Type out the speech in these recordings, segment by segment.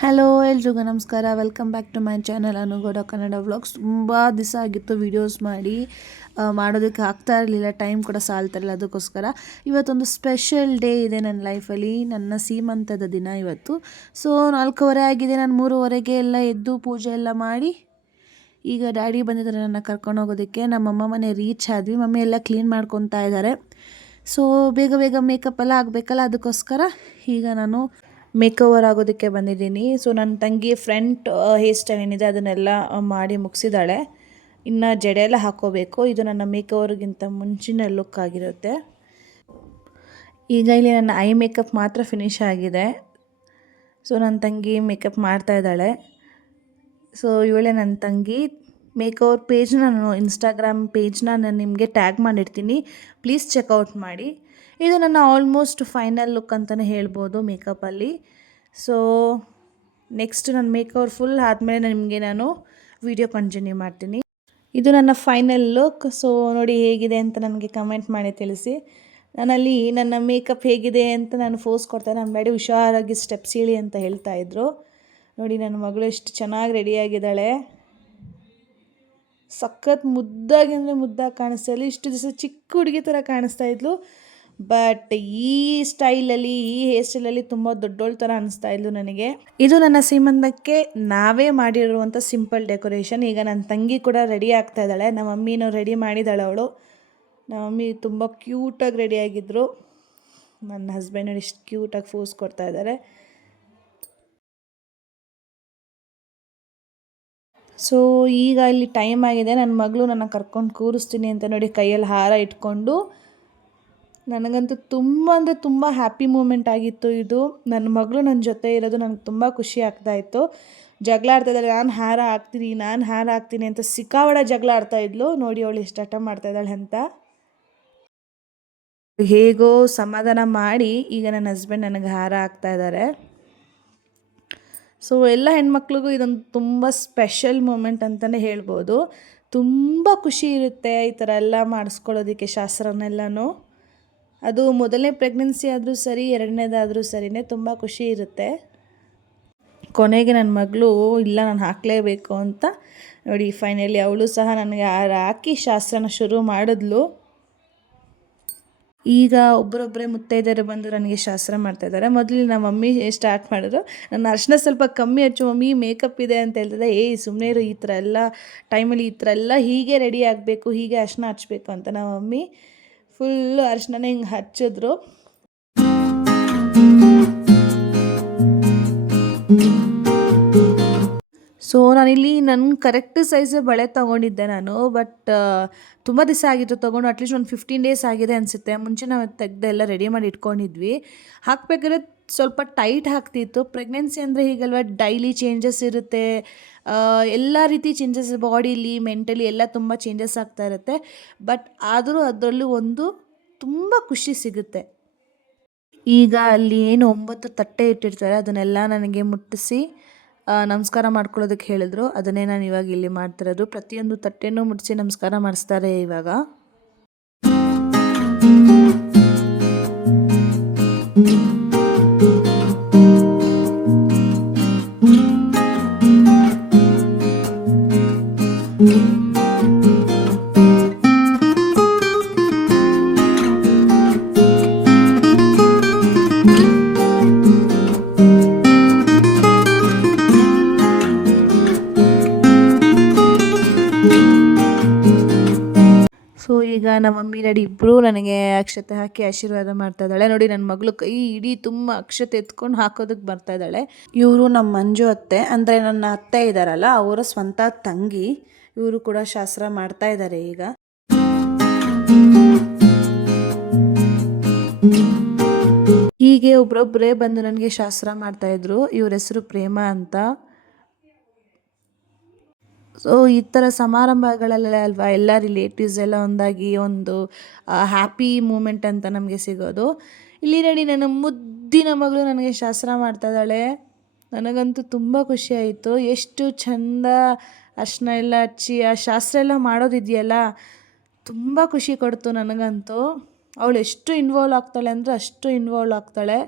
Hello ಎಲ್ರಿಗೂ ನಮಸ್ಕಾರ. Welcome back to my channel ಅನುಗೌಡ Kannada vlogs. ತುಂಬ ದಿವಸ ಆಗಿತ್ತು ವೀಡಿಯೋಸ್ ಮಾಡೋದಕ್ಕೆ ಆಗ್ತಾ ಇರಲಿಲ್ಲ, ಟೈಮ್ ಕೂಡ ಸಾಲ್ತಾ ಇರಲಿಲ್ಲ. ಅದಕ್ಕೋಸ್ಕರ ಇವತ್ತೊಂದು ಸ್ಪೆಷಲ್ ಡೇ ಇದೆ ನನ್ನ ಲೈಫಲ್ಲಿ. ನನ್ನ ಸೀಮಂತದ ದಿನ ಇವತ್ತು. ಸೊ 4:15 ಆಗಿದೆ. ನಾನು 3:15ಗೆ ಎಲ್ಲ ಎದ್ದು ಪೂಜೆ ಎಲ್ಲ ಮಾಡಿ ಈಗ ಡ್ಯಾಡಿ ಬಂದಿದ್ದಾರೆ ನನ್ನ ಕರ್ಕೊಂಡು ಹೋಗೋದಕ್ಕೆ. ನಮ್ಮಮ್ಮ ಮನೆ ರೀಚ್ ಆದ್ವಿ. ಮಮ್ಮಿ ಎಲ್ಲ ಕ್ಲೀನ್ ಮಾಡ್ಕೊತಾ ಇದ್ದಾರೆ. ಸೊ ಬೇಗ ಬೇಗ ಮೇಕಪ್ ಎಲ್ಲ ಆಗಬೇಕಲ್ಲ, ಅದಕ್ಕೋಸ್ಕರ ಈಗ ನಾನು ಮೇಕ್ ಓವರ್ ಆಗೋದಕ್ಕೆ ಬಂದಿದ್ದೀನಿ. ಸೊ ನನ್ನ ತಂಗಿ ಫ್ರಂಟ್ ಹೇರ್ ಸ್ಟೈಲ್ ಏನಿದೆ ಅದನ್ನೆಲ್ಲ ಮಾಡಿ ಮುಗಿಸಿದ್ದಾಳೆ. ಇನ್ನು ಜಡೆ ಎಲ್ಲ ಹಾಕ್ಕೋಬೇಕು. ಇದು ನನ್ನ ಮೇಕ್ ಓವರ್ಗಿಂತ ಮುಂಚಿನ ಲುಕ್ ಆಗಿರುತ್ತೆ. ಈಗ ಇಲ್ಲಿ ನನ್ನ ಐ ಮೇಕಪ್ ಮಾತ್ರ ಫಿನಿಶ್ ಆಗಿದೆ. ಸೊ ನನ್ನ ತಂಗಿ ಮೇಕಪ್ ಮಾಡ್ತಾ ಇದ್ದಾಳೆ. ಸೊ ಇವಳೇ ನನ್ನ ತಂಗಿ. ಮೇಕ್ ಓವರ್ ಪೇಜ್ನ ನಾನು ಇನ್ಸ್ಟಾಗ್ರಾಮ್ ಪೇಜ್ನ ನಾನು ನಿಮಗೆ ಟ್ಯಾಗ್ ಮಾಡಿರ್ತೀನಿ, ಪ್ಲೀಸ್ ಚೆಕ್ಔಟ್ ಮಾಡಿ. ಇದು ನನ್ನ ಆಲ್ಮೋಸ್ಟ್ ಫೈನಲ್ ಲುಕ್ ಅಂತಲೇ ಹೇಳ್ಬೋದು ಮೇಕಪ್ಪಲ್ಲಿ. ಸೊ ನೆಕ್ಸ್ಟ್ ನನ್ನ ಮೇಕ್ ಓವರ್ ಫುಲ್ ಆದಮೇಲೆ ನಿಮಗೆ ನಾನು ವಿಡಿಯೋ ಕಂಟಿನ್ಯೂ ಮಾಡ್ತೀನಿ. ಇದು ನನ್ನ ಫೈನಲ್ ಲುಕ್. ಸೊ ನೋಡಿ ಹೇಗಿದೆ ಅಂತ ನನಗೆ ಕಮೆಂಟ್ ಮಾಡಿ ತಿಳಿಸಿ. ನಾನಲ್ಲಿ ನನ್ನ ಮೇಕಪ್ ಹೇಗಿದೆ ಅಂತ ನಾನು ಫೋಸ್ ಕೊಡ್ತಾನೆ. ನಮ್ಮ ಡ್ಯಾಡಿ ಹುಷಾರಾಗಿ ಸ್ಟೆಪ್ಸ್ ಇಳಿ ಅಂತ ಹೇಳ್ತಾಯಿದ್ರು. ನೋಡಿ ನನ್ನ ಮಗಳು ಎಷ್ಟು ಚೆನ್ನಾಗಿ ರೆಡಿಯಾಗಿದ್ದಾಳೆ. ಸಖತ್ ಮುದ್ದಾಗಿ ಅಂದರೆ ಮುದ್ದಾಗಿ ಕಾಣಿಸ್ತಾ ಇದ್ಲು. ಇಷ್ಟು ದಿವಸ ಚಿಕ್ಕ ಹುಡುಗಿ ಥರ ಕಾಣಿಸ್ತಾ ಇದ್ಲು. ಬಟ್ ಈ ಸ್ಟೈಲಲ್ಲಿ, ಈ ಹೇರ್ ಸ್ಟೈಲಲ್ಲಿ ತುಂಬ ದೊಡ್ಡೋಳ ಥರ ಅನಿಸ್ತಾ ಇದ್ಲು ನನಗೆ. ಇದು ನನ್ನ ಸೀಮಂತಕ್ಕೆ ನಾವೇ ಮಾಡಿರುವಂಥ ಸಿಂಪಲ್ ಡೆಕೋರೇಷನ್. ಈಗ ನನ್ನ ತಂಗಿ ಕೂಡ ರೆಡಿ ಆಗ್ತಾ ಇದ್ದಾಳೆ. ನಮ್ಮ ಮಮ್ಮಿನೂ ರೆಡಿ ಮಾಡಿದ್ದಾಳೆ ಅವಳು. ನಮ್ಮ ಮಮ್ಮಿ ತುಂಬ ಕ್ಯೂಟಾಗಿ ರೆಡಿಯಾಗಿದ್ದರು. ನನ್ನ ಹಸ್ಬೆಂಡ್ ಇಷ್ಟು ಕ್ಯೂಟಾಗಿ ಫೋಸ್ ಕೊಡ್ತಾ ಇದ್ದಾರೆ. ಸೊ ಈಗ ಇಲ್ಲಿ ಟೈಮ್ ಆಗಿದೆ. ನನ್ನ ಮಗಳು ನನ್ನ ಕರ್ಕೊಂಡು ಕೂರಿಸ್ತೀನಿ ಅಂತ ನೋಡಿ ಕೈಯಲ್ಲಿ ಹಾರ ಇಟ್ಕೊಂಡು. ನನಗಂತೂ ತುಂಬ ಅಂದರೆ ತುಂಬ ಹ್ಯಾಪಿ ಮೂಮೆಂಟ್ ಆಗಿತ್ತು ಇದು. ನನ್ನ ಮಗಳು ನನ್ನ ಜೊತೆ ಇರೋದು ನನಗೆ ತುಂಬ ಖುಷಿ ಆಗ್ತಾಯಿತ್ತು. ಜಗಳ ಆಡ್ತಾಯಿದ್ದಾಳೆ, ನಾನು ಹಾರ ಹಾಕ್ತೀನಿ ಅಂತ ಸಿಕ್ಕಾಬಡ ಜಗಳ ಆಡ್ತಾಯಿದ್ಲು. ನೋಡಿ ಅವಳು ಎಷ್ಟು ಹಠ ಮಾಡ್ತಾಯಿದ್ದಾಳೆ ಅಂತ. ಹೇಗೋ ಸಮಾಧಾನ ಮಾಡಿ ಈಗ ನನ್ನ ಹಸ್ಬೆಂಡ್ ನನಗೆ ಹಾರ ಹಾಕ್ತಾ ಇದ್ದಾರೆ. ಸೊ ಎಲ್ಲ ಹೆಣ್ಮಕ್ಳಿಗೂ ಇದೊಂದು ತುಂಬ ಸ್ಪೆಷಲ್ ಮೂಮೆಂಟ್ ಅಂತಲೇ ಹೇಳ್ಬೋದು. ತುಂಬ ಖುಷಿ ಇರುತ್ತೆ ಈ ಥರ ಎಲ್ಲ ಮಾಡಿಸ್ಕೊಳ್ಳೋದಕ್ಕೆ ಶಾಸ್ತ್ರನೆಲ್ಲನೂ. ಅದು ಮೊದಲನೇ ಪ್ರೆಗ್ನೆನ್ಸಿ ಆದರೂ ಸರಿ, ಎರಡನೇದಾದರೂ ಸರಿನೇ ತುಂಬ ಖುಷಿ ಇರುತ್ತೆ. ಕೊನೆಗೆ ನನ್ನ ಮಗಳು ಇಲ್ಲ ನಾನು ಹಾಕಲೇಬೇಕು ಅಂತ ನೋಡಿ ಫೈನಲಿ ಅವಳು ಸಹ ನನಗೆ ಹಾಕಿ ಶಾಸ್ತ್ರನ ಶುರು ಮಾಡಿದ್ಲು. ಈಗ ಒಬ್ಬರೊಬ್ಬರೇ ಮುತ್ತೈದೆಯರು ಬಂದು ನನಗೆ ಶಾಸ್ತ್ರ ಮಾಡ್ತಾಯಿದ್ದಾರೆ. ಮೊದಲು ನಮ್ಮ ಮಮ್ಮಿ ಸ್ಟಾರ್ಟ್ ಮಾಡಿದ್ರು. ನನ್ನ ಅರ್ಶಿನ ಸ್ವಲ್ಪ ಕಮ್ಮಿ ಹಚ್ಚು ಮಮ್ಮಿ, ಮೇಕಪ್ ಇದೆ ಅಂತ ಹೇಳ್ತದೆ. ಸುಮ್ಮನೆ ಇರು, ಈ ಥರ ಎಲ್ಲ ಟೈಮಲ್ಲಿ ಈ ಥರ ಎಲ್ಲ ಹೀಗೆ ರೆಡಿ ಆಗಬೇಕು, ಹೀಗೆ ಅರ್ಶಿನ ಹಚ್ಚಬೇಕು ಅಂತ ನಮ್ಮ ಮಮ್ಮಿ ಫುಲ್ಲು ಅರ್ಶಿನ ಹಿಂಗೆ ಹಚ್ಚಿದ್ರು. ಸೊ ನಾನಿಲ್ಲಿ ನನ್ನ ಕರೆಕ್ಟ್ ಸೈಜ್ ಬಳೆ ತೊಗೊಂಡಿದ್ದೆ ನಾನು. ಬಟ್ ತುಂಬ ದಿವಸ ಆಗಿತ್ತು ತೊಗೊಂಡು. ಅಟ್ಲೀಸ್ಟ್ ಒಂದು 15 ಡೇಸ್ ಆಗಿದೆ ಅನಿಸುತ್ತೆ. ಮುಂಚೆ ನಾವು ತೆಗೆದು ಎಲ್ಲ ರೆಡಿ ಮಾಡಿ ಇಟ್ಕೊಂಡಿದ್ವಿ. ಹಾಕಬೇಕಾದ್ರೆ ಸ್ವಲ್ಪ ಟೈಟ್ ಆಗ್ತಿತ್ತು. ಪ್ರೆಗ್ನೆನ್ಸಿ ಅಂದರೆ ಹೀಗಲ್ವ, ಡೈಲಿ ಚೇಂಜಸ್ ಇರುತ್ತೆ. ಎಲ್ಲ ರೀತಿ ಚೇಂಜಸ್ ಬಾಡಿಲಿ, ಮೆಂಟಲಿ ಎಲ್ಲ ತುಂಬ ಚೇಂಜಸ್ ಆಗ್ತಾ ಇರುತ್ತೆ. ಬಟ್ ಆದರೂ ಅದರಲ್ಲೂ ಒಂದು ತುಂಬ ಖುಷಿ ಸಿಗುತ್ತೆ. ಈಗ ಅಲ್ಲಿ ಏನು 9 ತಟ್ಟೆ ಇಟ್ಟಿರ್ತಾರೆ ಅದನ್ನೆಲ್ಲ ನನಗೆ ಮುಟ್ಟಿಸಿ ನಮಸ್ಕಾರ ಮಾಡ್ಕೊಳ್ಳೋದಕ್ಕೆ ಹೇಳಿದ್ರು. ಅದನ್ನೇ ನಾನು ಇವಾಗ ಇಲ್ಲಿ ಮಾಡ್ತಿರೋದು. ಪ್ರತಿಯೊಂದು ತಟ್ಟೆನೂ ಮುಟ್ಟಿಸಿ ನಮಸ್ಕಾರ ಮಾಡಿಸ್ತಾರೆ ಇವಾಗ. ಸೊ ಈಗ ನಮ್ಮ ಮಮ್ಮಿ ಡ್ಯಾಡಿ ಇಬ್ಬರು ನನಗೆ ಅಕ್ಷತೆ ಹಾಕಿ ಆಶೀರ್ವಾದ ಮಾಡ್ತಾ ಇದ್ದಾಳೆ. ನೋಡಿ ನನ್ನ ಮಗಳು ಕೈ ಇಡೀ ತುಂಬ ಅಕ್ಷತೆ ಎತ್ಕೊಂಡು ಹಾಕೋದಕ್ಕೆ ಬರ್ತಾ ಇದ್ದಾಳೆ. ಇವರು ನಮ್ಮ ಮಂಜು ಅತ್ತೆ, ಅಂದರೆ ನನ್ನ ಅತ್ತೆ ಇದ್ದಾರಲ್ಲ ಅವರ ಸ್ವಂತ ತಂಗಿ. ಇವರು ಕೂಡ ಶಾಸ್ತ್ರ ಮಾಡ್ತಾ ಇದ್ದಾರೆ ಈಗ. ಹೀಗೆ ಒಬ್ಬರೊಬ್ಬರೇ ಬಂದು ನನಗೆ ಶಾಸ್ತ್ರ ಮಾಡ್ತಾಯಿದ್ರು. ಇವ್ರ ಹೆಸರು ಪ್ರೇಮ ಅಂತ. ಸೊ ಈ ಥರ ಸಮಾರಂಭಗಳಲ್ಲೇ ಅಲ್ವಾ ಎಲ್ಲ ರಿಲೇಟಿವ್ಸ್ ಎಲ್ಲ ಒಂದಾಗಿ ಒಂದು ಹ್ಯಾಪಿ ಮೂಮೆಂಟ್ ಅಂತ ನಮಗೆ ಸಿಗೋದು. ಇಲ್ಲಿ ನೋಡಿ ನನ್ನ ಮುದ್ದಿನ ಮಗಳು ನನಗೆ ಶಾಸ್ತ್ರ ಮಾಡ್ತಾ ಇದ್ದಾಳೆ. ನನಗಂತೂ ತುಂಬ ಖುಷಿ ಆಯಿತು. ಎಷ್ಟು ಚೆಂದ ಅರ್ಶಿನ ಎಲ್ಲ ಹಚ್ಚಿ ಆ ಶಾಸ್ತ್ರ ಎಲ್ಲ ಮಾಡೋದಿದೆಯಲ್ಲ, ತುಂಬ ಖುಷಿ ಕೊಡ್ತು ನನಗಂತೂ. ಅವಳು ಎಷ್ಟು ಇನ್ವಾಲ್ವ್ ಆಗ್ತಾಳೆ ಅಂದರೆ ಅಷ್ಟು ಇನ್ವಾಲ್ವ್ ಆಗ್ತಾಳೆ.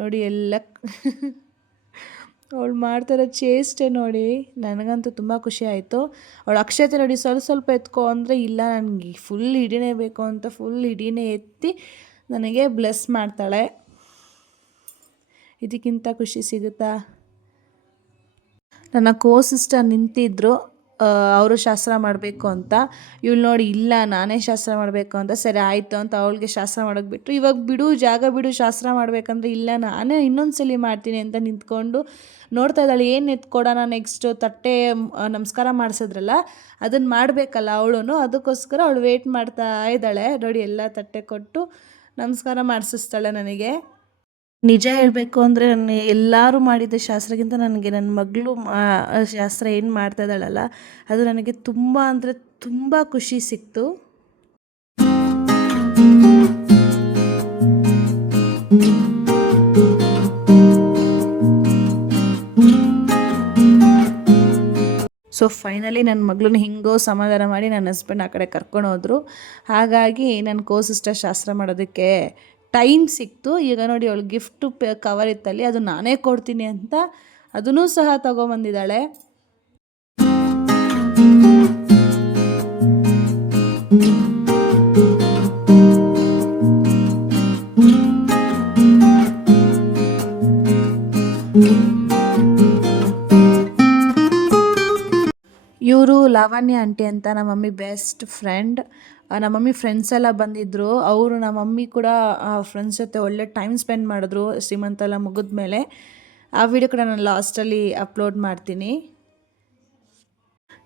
ನೋಡಿ ಎಲ್ಲ ಅವಳು ಮಾಡ್ತಿರೋ ಚೇಷ್ಟೆ ನೋಡಿ ನನಗಂತೂ ತುಂಬ ಖುಷಿ ಆಯಿತು. ಅವಳು ಅಕ್ಷತೆ ನೋಡಿ ಸ್ವಲ್ಪ ಸ್ವಲ್ಪ ಎತ್ಕೊ ಅಂದರೆ ಇಲ್ಲ ನನಗೆ ಫುಲ್ ಹಿಡಿನೇ ಬೇಕು ಅಂತ ಫುಲ್ ಹಿಡಿನೇ ಎತ್ತಿ ನನಗೆ ಬ್ಲೆಸ್ ಮಾಡ್ತಾಳೆ. ಇದಕ್ಕಿಂತ ಖುಷಿ ಸಿಗುತ್ತಾ? ನನ್ನ ಕೋ ಸಿಸ್ಟರ್ ನಿಂತಿದ್ದರು, ಅವರು ಶಾಸ್ತ್ರ ಮಾಡಬೇಕು ಅಂತ. ಇವಳು ನೋಡಿ ಇಲ್ಲ ನಾನೇ ಶಾಸ್ತ್ರ ಮಾಡಬೇಕು ಅಂತ. ಸರಿ ಆಯಿತು ಅಂತ ಅವಳಿಗೆ ಶಾಸ್ತ್ರ ಮಾಡೋಕ್ಕೆ ಬಿಟ್ಟರು. ಇವಾಗ ಬಿಡು ಜಾಗ ಬಿಡು ಶಾಸ್ತ್ರ ಮಾಡಬೇಕಂದ್ರೆ ಇಲ್ಲ ನಾನೇ ಇನ್ನೊಂದು ಸಲ ಮಾಡ್ತೀನಿ ಅಂತ ನಿಂತ್ಕೊಂಡು ನೋಡ್ತಾ ಇದ್ದಾಳೆ. ಏನು ಎತ್ಕೊಡೋಣ ನೆಕ್ಸ್ಟು ತಟ್ಟೆ ನಮಸ್ಕಾರ ಮಾಡಿಸಿದ್ರಲ್ಲ ಅದನ್ನು ಮಾಡಬೇಕಲ್ಲ ಅವಳು, ಅದಕ್ಕೋಸ್ಕರ ಅವಳು ವೆಯ್ಟ್ ಮಾಡ್ತಾ ಇದ್ದಾಳೆ. ನೋಡಿ ಎಲ್ಲ ತಟ್ಟೆ ಕೊಟ್ಟು ನಮಸ್ಕಾರ ಮಾಡಿಸಿಸ್ತಾಳೆ ನನಗೆ. ನಿಜ ಹೇಳಬೇಕು ಅಂದರೆ ನಾನು ಎಲ್ಲರೂ ಮಾಡಿದ್ದ ಶಾಸ್ತ್ರಕ್ಕಿಂತ ನನಗೆ ನನ್ನ ಮಗಳು ಶಾಸ್ತ್ರ ಏನು ಮಾಡ್ತಾ ಇದ್ದಾಳಲ್ಲ ಅದು ನನಗೆ ತುಂಬ ಅಂದರೆ ತುಂಬ ಖುಷಿ ಸಿಕ್ತು. ಸೊ ಫೈನಲಿ ನನ್ನ ಮಗಳನ್ನ ಹಿಂಗೋ ಸಮಾಧಾನ ಮಾಡಿ ನನ್ನ ಹಸ್ಬೆಂಡ್ ಆ ಕಡೆ ಕರ್ಕೊಂಡು ಹೋದರು. ಹಾಗಾಗಿ ನನ್ನ ಕೋ ಸಿಸ್ಟರ್ ಶಾಸ್ತ್ರ ಮಾಡೋದಕ್ಕೆ ಟೈಮ್ ಸಿಕ್ತು. ಈಗ ನೋಡಿ ಅವಳು ಗಿಫ್ಟು ಕವರ್ ಇತ್ತಲ್ಲಿ ಅದು ನಾನೇ ಕೊಡ್ತೀನಿ ಅಂತ ಅದನ್ನೂ ಸಹ ತಗೊಂಬಂದಿದ್ದಾಳೆ. ಇವರು ಲಾವಣ್ಯ ಆಂಟಿ ಅಂತ ನಮ್ಮ ಮಮ್ಮಿ ಬೆಸ್ಟ್ ಫ್ರೆಂಡ್. ನಮ್ಮ ಮಮ್ಮಿ ಫ್ರೆಂಡ್ಸ್ ಎಲ್ಲ ಬಂದಿದ್ದರು. ಅವರು ನಮ್ಮ ಮಮ್ಮಿ ಕೂಡ ಫ್ರೆಂಡ್ಸ್ ಜೊತೆ ಒಳ್ಳೆ ಟೈಮ್ ಸ್ಪೆಂಡ್ ಮಾಡಿದ್ರು ಶ್ರೀಮಂತ ಎಲ್ಲ ಮುಗಿದ ಮೇಲೆ. ಆ ವಿಡಿಯೋ ಕೂಡ ನಾನು ಲಾಸ್ಟಲ್ಲಿ ಅಪ್ಲೋಡ್ ಮಾಡ್ತೀನಿ.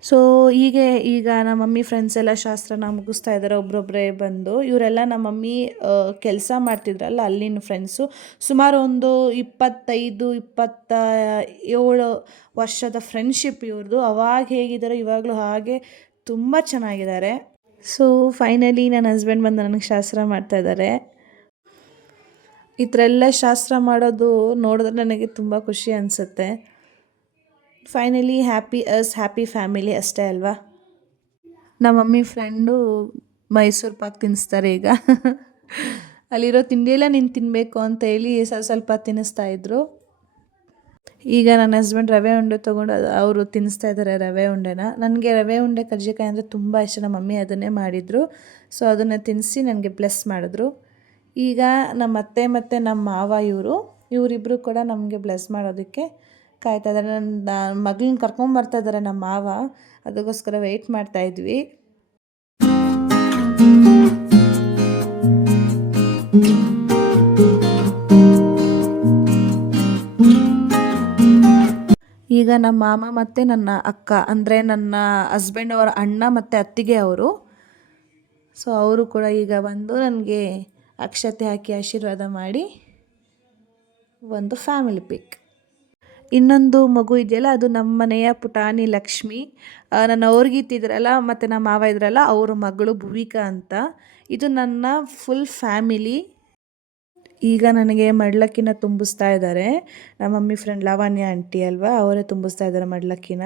ಸೊ ಈಗ ನಮ್ಮ ಮಮ್ಮಿ ಫ್ರೆಂಡ್ಸ್ ಎಲ್ಲ ಶಾಸ್ತ್ರನ ಮುಗಿಸ್ತಾ ಇದ್ದಾರೆ ಒಬ್ರೊಬ್ಬರೇ ಬಂದು. ಇವರೆಲ್ಲ ನಮ್ಮ ಮಮ್ಮಿ ಕೆಲಸ ಮಾಡ್ತಿದ್ರಲ್ಲ ಅಲ್ಲಿನ ಫ್ರೆಂಡ್ಸು. ಸುಮಾರು ಒಂದು 25-27 ವರ್ಷದ ಫ್ರೆಂಡ್ಶಿಪ್ ಇವ್ರದ್ದು. ಅವಾಗ ಹೇಗಿದ್ದಾರೋ ಇವಾಗಲೂ ಹಾಗೆ ತುಂಬ ಚೆನ್ನಾಗಿದ್ದಾರೆ. ಸೊ ಫೈನಲಿ ನನ್ನ ಹಸ್ಬೆಂಡ್ ಬಂದು ನನಗೆ ಶಾಸ್ತ್ರ ಮಾಡ್ತಾಯಿದ್ದಾರೆ. ಈ ಥರ ಎಲ್ಲ ಶಾಸ್ತ್ರ ಮಾಡೋದು ನೋಡಿದ್ರೆ ನನಗೆ ತುಂಬ ಖುಷಿ ಅನಿಸುತ್ತೆ. ಫೈನಲಿ ಹ್ಯಾಪಿ ಫ್ಯಾಮಿಲಿ ಅಷ್ಟೇ ಅಲ್ವಾ. ನಮ್ಮ ಮಮ್ಮಿ ಫ್ರೆಂಡು ಮೈಸೂರು ಪಾಕ್ ತಿನ್ನಿಸ್ತಾರೆ ಈಗ. ಅಲ್ಲಿರೋ ತಿಂಡಿಯೆಲ್ಲ ನೀನು ತಿನ್ನಬೇಕು ಅಂತ ಹೇಳಿ ಸ್ವಲ್ಪ ತಿನ್ನಿಸ್ತಾಯಿದ್ರು. ಈಗ ನನ್ನ ಹಸ್ಬೆಂಡ್ ರವೆ ಉಂಡೆ ತೊಗೊಂಡು ಅವರು ತಿನ್ನಿಸ್ತಾ ಇದ್ದಾರೆ ರವೆ ಉಂಡೆನ. ನನಗೆ ರವೆ ಉಂಡೆ ಕರ್ಜಿಕಾಯಿ ಅಂದರೆ ತುಂಬ ಇಷ್ಟ. ನಮ್ಮ ಮಮ್ಮಿ ಅದನ್ನೇ ಮಾಡಿದರು. ಸೊ ಅದನ್ನು ತಿನ್ನಿಸಿ ನನಗೆ ಬ್ಲೆಸ್ ಮಾಡಿದ್ರು. ಈಗ ನಮ್ಮ ಅತ್ತೆ ಮತ್ತು ನಮ್ಮ ಮಾವ ಇವರಿಬ್ಬರು ಕೂಡ ನಮಗೆ ಬ್ಲೆಸ್ ಮಾಡೋದಕ್ಕೆ ಕಾಯ್ತಾ ಇದ್ದಾರೆ. ನನ್ನ ಮಗಳನ್ನ ಕರ್ಕೊಂಬರ್ತಾ ಇದ್ದಾರೆ ನಮ್ಮ ಮಾವ, ಅದಕ್ಕೋಸ್ಕರ ವೆಯ್ಟ್ ಮಾಡ್ತಾಯಿದ್ವಿ. ಈಗ ನಮ್ಮ ಮಾಮ ಮತ್ತು ನನ್ನ ಅಕ್ಕ ಅಂದರೆ ನನ್ನ ಹಸ್ಬೆಂಡ್ ಅವರ ಅಣ್ಣ ಮತ್ತು ಅತ್ತಿಗೆ ಅವರು. ಸೊ ಅವರು ಕೂಡ ಈಗ ಬಂದು ನನಗೆ ಅಕ್ಷತೆ ಹಾಕಿ ಆಶೀರ್ವಾದ ಮಾಡಿ ಒಂದು ಫ್ಯಾಮಿಲಿ ಪಿಕ್. ಇನ್ನೊಂದು ಮಗು ಇದೆಯಲ್ಲ ಅದು ನಮ್ಮ ಮನೆಯ ಪುಟಾಣಿ ಲಕ್ಷ್ಮಿ. ನನ್ನ ಅವ್ರಿಗಿತ್ತಿದ್ರಲ್ಲ ಮತ್ತು ನಮ್ಮ ಮಾವ ಇದ್ರಲ್ಲ ಅವ್ರ ಮಗಳು ಭುವಿಕಾ ಅಂತ. ಇದು ನನ್ನ ಫುಲ್ ಫ್ಯಾಮಿಲಿ. ಈಗ ನನಗೆ ಮಡ್ಲಕ್ಕಿನ ತುಂಬಿಸ್ತಾ ಇದ್ದಾರೆ. ನಮ್ಮ ಮಮ್ಮಿ ಫ್ರೆಂಡ್ ಲಾವಣ್ಯ ಆಂಟಿ ಅಲ್ವಾ, ಅವರೇ ತುಂಬಿಸ್ತಾ ಇದ್ದಾರೆ ಮಡ್ಲಕ್ಕಿನ.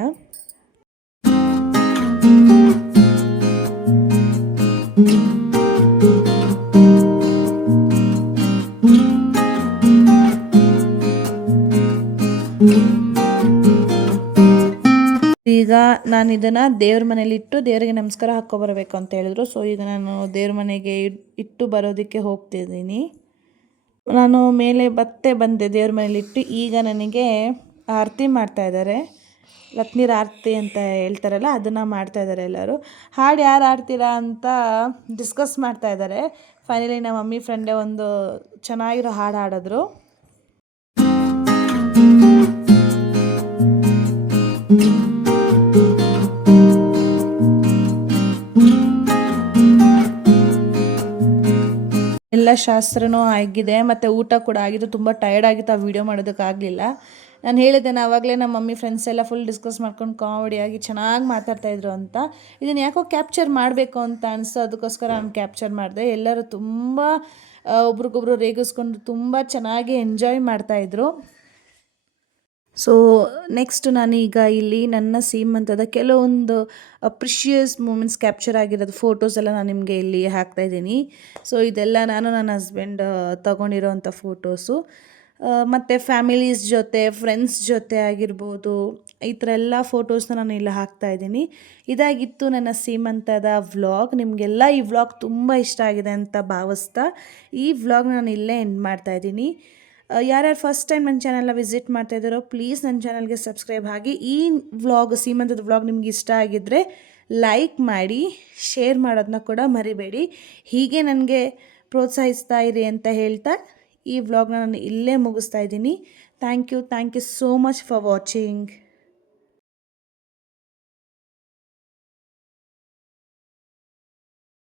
ಈಗ ನಾನು ಇದನ್ನು ದೇವ್ರ ಮನೇಲಿ ಇಟ್ಟು ದೇವರಿಗೆ ನಮಸ್ಕಾರ ಹಾಕ್ಕೊಬರ್ಬೇಕು ಅಂತ ಹೇಳಿದ್ರು. ಸೊ ಈಗ ನಾನು ದೇವ್ರ ಮನೆಗೆ ಇಟ್ಟು ಬರೋದಕ್ಕೆ ಹೋಗ್ತಿದ್ದೀನಿ. ನಾನು ಮೇಲೆ ಬಂದೆ ದೇವ್ರ ಮನೇಲಿಟ್ಟು. ಈಗ ನನಗೆ ಆರತಿ ಮಾಡ್ತಾಯಿದ್ದಾರೆ. ಲಕ್ಷ್ಮೀರ ಆರತಿ ಅಂತ ಹೇಳ್ತಾರಲ್ಲ ಅದನ್ನು ಮಾಡ್ತಾಯಿದ್ದಾರೆ ಎಲ್ಲರೂ. ಹಾಡು ಯಾರು ಆಡ್ತೀರಾ ಅಂತ ಡಿಸ್ಕಸ್ ಮಾಡ್ತಾಯಿದ್ದಾರೆ. ಫೈನಲಿ ನಮ್ಮ ಮಮ್ಮಿ ಫ್ರೆಂಡೇ ಒಂದು ಚೆನ್ನಾಗಿರೋ ಹಾಡು ಹಾಡಿದ್ರು. ಎಲ್ಲ ಶಾಸ್ತ್ರನೂ ಆಗಿದೆ ಮತ್ತು ಊಟ ಕೂಡ ಆಗಿದ್ದು. ತುಂಬ ಟಯರ್ಡ್ ಆಗಿತ್ತು, ಆ ವಿಡಿಯೋ ಮಾಡೋದಕ್ಕಾಗಲಿಲ್ಲ. ನಾನು ಹೇಳಿದ್ದೆ ಆವಾಗಲೇ ನಮ್ಮ ಮಮ್ಮಿ ಫ್ರೆಂಡ್ಸ್ ಎಲ್ಲ ಫುಲ್ ಡಿಸ್ಕಸ್ ಮಾಡ್ಕೊಂಡು ಕಾಮಿಡಿಯಾಗಿ ಚೆನ್ನಾಗಿ ಮಾತಾಡ್ತಾಯಿದ್ರು ಅಂತ. ಇದನ್ನು ಯಾಕೋ ಕ್ಯಾಪ್ಚರ್ ಮಾಡಬೇಕು ಅಂತ ಅನಿಸ್ತು, ಅದಕ್ಕೋಸ್ಕರ ನಾನು ಕ್ಯಾಪ್ಚರ್ ಮಾಡಿದೆ. ಎಲ್ಲರೂ ತುಂಬ ಒಬ್ರಿಗೊಬ್ರು ರೇಗಿಸ್ಕೊಂಡು ತುಂಬ ಚೆನ್ನಾಗಿ ಎಂಜಾಯ್ ಮಾಡ್ತಾಯಿದ್ರು. ಸೊ ನೆಕ್ಸ್ಟ್ ನಾನೀಗ ಇಲ್ಲಿ ನನ್ನ ಸೀಮಂತದ ಕೆಲವೊಂದು ಪ್ರಿಷಿಯಸ್ ಮೂಮೆಂಟ್ಸ್ ಕ್ಯಾಪ್ಚರ್ ಆಗಿರೋದು ಫೋಟೋಸ್ ಎಲ್ಲ ನಾನು ನಿಮಗೆ ಇಲ್ಲಿ ಹಾಕ್ತಾಯಿದ್ದೀನಿ. ಸೊ ಇದೆಲ್ಲ ನಾನು ನನ್ನ ಹಸ್ಬೆಂಡ್ ತೊಗೊಂಡಿರೋವಂಥ ಫೋಟೋಸು. ಮತ್ತು ಫ್ಯಾಮಿಲೀಸ್ ಜೊತೆ ಫ್ರೆಂಡ್ಸ್ ಜೊತೆ ಆಗಿರ್ಬೋದು, ಈ ಥರ ಎಲ್ಲ ಫೋಟೋಸ್ನ ನಾನು ಇಲ್ಲಿ ಹಾಕ್ತಾಯಿದ್ದೀನಿ. ಇದಾಗಿತ್ತು ನನ್ನ ಸೀಮಂತದ ವ್ಲಾಗ್. ನಿಮಗೆಲ್ಲ ಈ ವ್ಲಾಗ್ ತುಂಬ ಇಷ್ಟ ಆಗಿದೆ ಅಂತ ಭಾವಿಸ್ತಾ ಈ ವ್ಲಾಗ್ನ ನಾನು ಇಲ್ಲೇ ಎಂಡ್ ಮಾಡ್ತಾಯಿದ್ದೀನಿ. ಯಾರ್ಯಾರು ಫಸ್ಟ್ ಟೈಮ್ ನನ್ನ ಚಾನಲ್ನ ವಿಸಿಟ್ ಮಾಡ್ತಾಯಿದ್ದಾರೋ ಪ್ಲೀಸ್ ನನ್ನ ಚಾನಲ್ಗೆ ಸಬ್ಸ್ಕ್ರೈಬ್ ಆಗಿ. ಈ ವ್ಲಾಗ್ ಸೀಮಂತದ ವ್ಲಾಗ್ ನಿಮ್ಗೆ ಇಷ್ಟ ಆಗಿದ್ದರೆ ಲೈಕ್ ಮಾಡಿ, ಶೇರ್ ಮಾಡೋದನ್ನ ಕೂಡ ಮರಿಬೇಡಿ. ಹೀಗೆ ನನಗೆ ಪ್ರೋತ್ಸಾಹಿಸ್ತಾ ಇರಿ ಅಂತ ಹೇಳ್ತಾ ಈ ವ್ಲಾಗ್ನ ನಾನು ಇಲ್ಲೇ ಮುಗಿಸ್ತಾ ಇದ್ದೀನಿ. Thank you so much for watching.